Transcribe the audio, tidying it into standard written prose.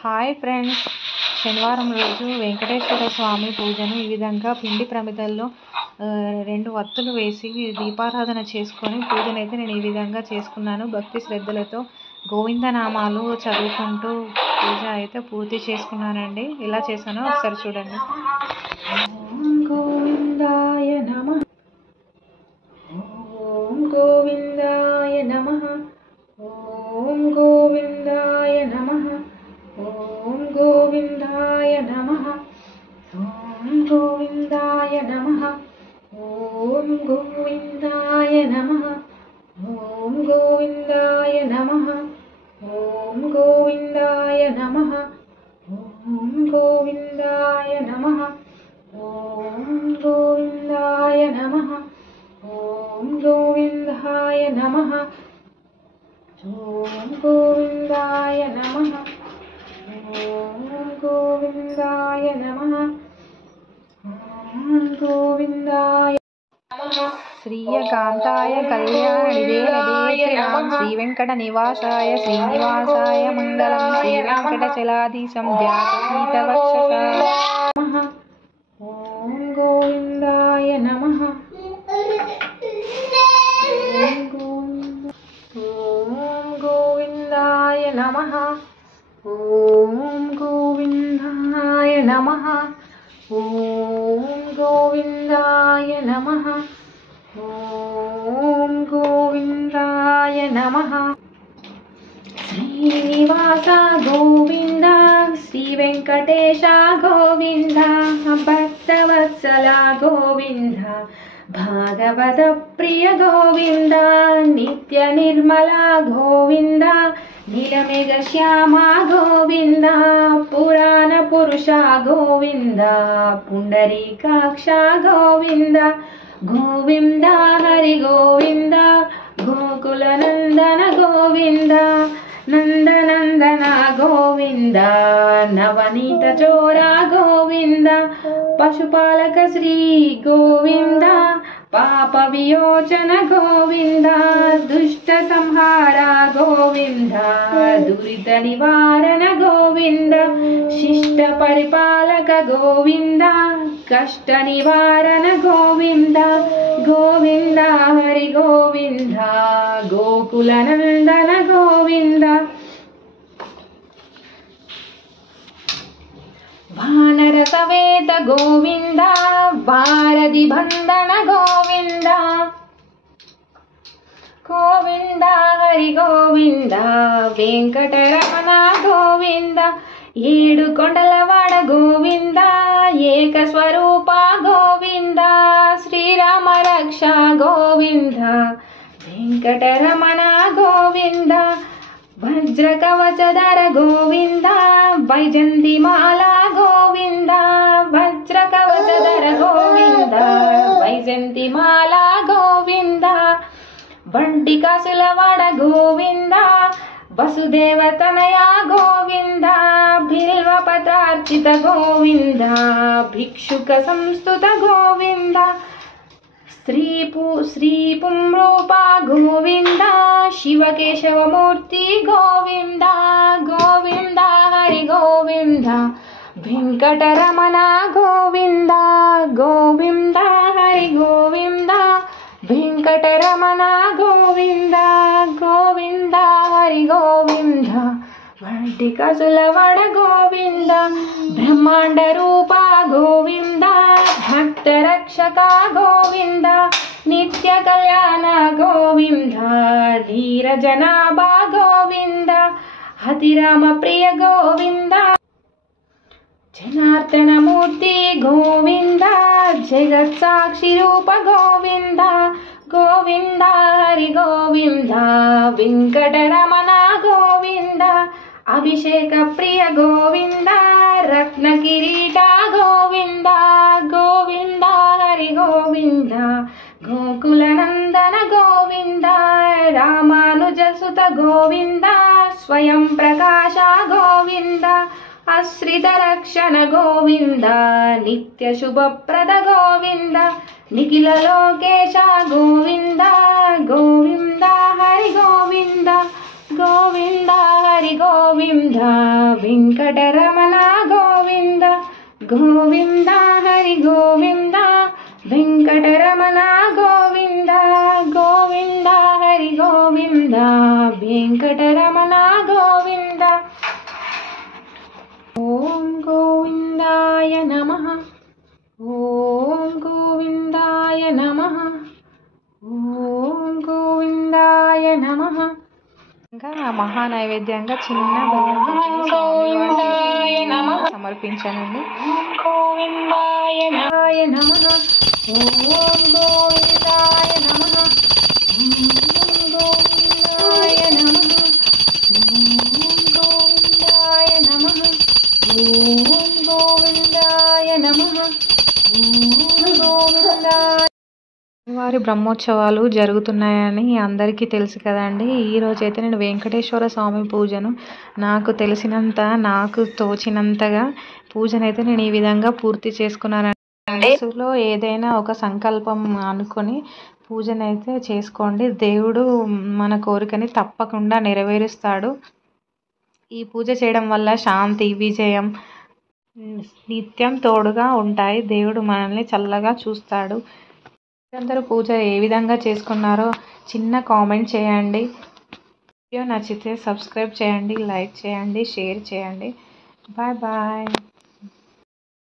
Hi friends, శనివారం రోజు వెంకటేశ్వర స్వామి పూజను ఈ విధంగా పిండి ప్రమిదల్లో 2 వత్తులు వేసి దీపారాధన చేసుకొని పూజనైతే నేను ఈ విధంగా చేసుకున్నాను. భక్తి శ్రద్ధలతో గోవిందనామాలు చదువుకుంటూ పూజ అయితే పూర్తి చేసుకున్నానండి. ఎలా చేశానో ఒకసారి చూడండి. ఓం గోవిందాయ నమః, ఓం గోవిందాయ నమః, ఓం గోవిందాయ నమః, ఓం గోవిందాయ నమః, ఓం గోవిందాయ నమః, ఓం గోవిందాయ నమః, ఓం గోవిందాయ నమః, ఓం గోవిందాయ నమః, ఓం గోవిందాయ నమః, ఓం గోవిందాయ నమః, ఓం గోవిందాయ నమః, ఓం గోవిందాయ నమః, ఓం గోవిందాయ నమః, ఓం గోవిందాయ నమః. శ్రీయకాంతాయ కళ్యాణిదే శ్రీ వెంకట నివాసాయ శ్రీనివాసాయ మంగళం. శ్రీ వెంకటచలాధీశం ధ్యాత సీతవక్షసా. ఓం గోవిందాయ నమః, ఓం గోవిందాయ నమః, ఓం గోవిందాయ నమః, ఓం గోవిందాయ నమః, ఓం గోవిందాయ నమః. శ్రీనివాస గోవింద, శ్రీ వెంకటేశ గోవింద, భక్తవత్సల గోవింద, భాగవత ప్రియ గోవింద, నిత్య నిర్మల గోవింద, నీలమేఘ శ్యామ గోవింద, పురాణ పురుష గోవింద, పుండరీకాక్ష గోవింద, గోవింద హరి గోవింద, గోకుల నందన గోవింద, నందనందన గోవింద, నవనీత చోర గోవింద, పశుపాలక శ్రీ గోవింద, పాప వియోచన గోవింద, దుష్ట సంహార గోవింద, దురిత నివారణ గోవింద, శిష్ట పరిపాలక గోవింద, కష్ట నివారణ గోవింద, గోవింద హరి గోవింద, గోకుల నందన గోవింద, వానర సవేత గోవింద, వారధి బంధన గోవింద, గోవింద హరి గోవింద, వెంకటరమణ గోవింద, ఏడు కొండలవాడ గోవింద, ఏక స్వరూప గోవింద, శ్రీరామ రక్ష గోవింద, వెంకటరమణ గోవింద, వజ్ర కవచధర గోవింద, వైజంతిమాల గోవింద, వజ్ర కవచధర గోవింద, వైజంతిమాల గోవింద, బండి కాసులవాడ గోవింద, వసుదేవ తనయ గోవింద, బిల్వ పత్రార్చిత గోవింద, భిక్షుక సంస్తుత గోవింద, శ్రీ పుంరూప గోవింద, శివకేశవమూర్తి గోవింద, గోవింద హరి గోవింద, వెంకటరమణ గోవింద, గోవింద హరి గోవింద, వెంకటరమణ గోవింద, గోవింద హరి గోవింద, వంటికసులవడ గోవింద, బ్రహ్మాండ రూప గోవింద, భక్త రక్షక గోవింద, నిత్య కళ్యాణ గోవింద, ధీరజనాభ గోవింద, హతిరామ ప్రియ గోవింద, జనార్దన మూర్తి గోవింద, జగత్ సాక్షి రూప గోవింద, గోవింద హరి గోవింద, వెంకటరమణ గోవింద, అభిషేక ప్రియ గోవింద, రత్న కిరీట గోవింద, గోవింద హరి గోవింద, గోకుల నందన గోవింద, రామానుజసుత గోవింద, స్వయం ప్రకాశ గోవింద, ఆశ్రిత రక్షణ గోవింద, నిత్య శుభప్రద గోవింద, నిఖిల లోకేశ గోవింద, గోవింద హరి గోవింద, గోవింద హరి గోవింద వెంకటరమణ గోవింద గోవింద హరి గోవింద వెంకటరమణ గోవింద గోవింద హరి గోవింద వెంకటరమణ గోవింద. ఓం గోవిందాయ నమః. ఓం గోవిందాయ నమః. ఓం గోవిందాయ నమః. ఇంకా మహానైవేద్యంగా చిన్న బెల్లం సమర్పించానండి. గోవిందాయ నమః. ఓం గోవిందాయ నమః. ఓం గోవిందాయ నమః. ఓం గోవిందాయ నమః. ఓం గోవిందాయ నమః. ఓం గోవిందాయ. వారి బ్రహ్మోత్సవాలు జరుగుతున్నాయని అందరికీ తెలుసు కదండి. ఈరోజైతే నేను వెంకటేశ్వర స్వామి పూజను నాకు తెలిసినంత, నాకు తోచినంతగా పూజనైతే నేను ఈ విధంగా పూర్తి చేసుకున్నానండి. మనసులో ఏదైనా ఒక సంకల్పం అనుకొని పూజనైతే చేసుకోండి. దేవుడు మన కోరికని తప్పకుండా నెరవేరుస్తాడు. ఈ పూజ చేయడం వల్ల శాంతి, విజయం నిత్యం తోడుగా ఉంటాయి. దేవుడు మనల్ని చల్లగా చూస్తాడు. అందరూ పూజ ఏ విధంగా చేసుకున్నారో చిన్న కామెంట్ చేయండి. వీడియో నచ్చితే సబ్స్క్రైబ్ చేయండి, లైక్ చేయండి, షేర్ చేయండి. Bye bye.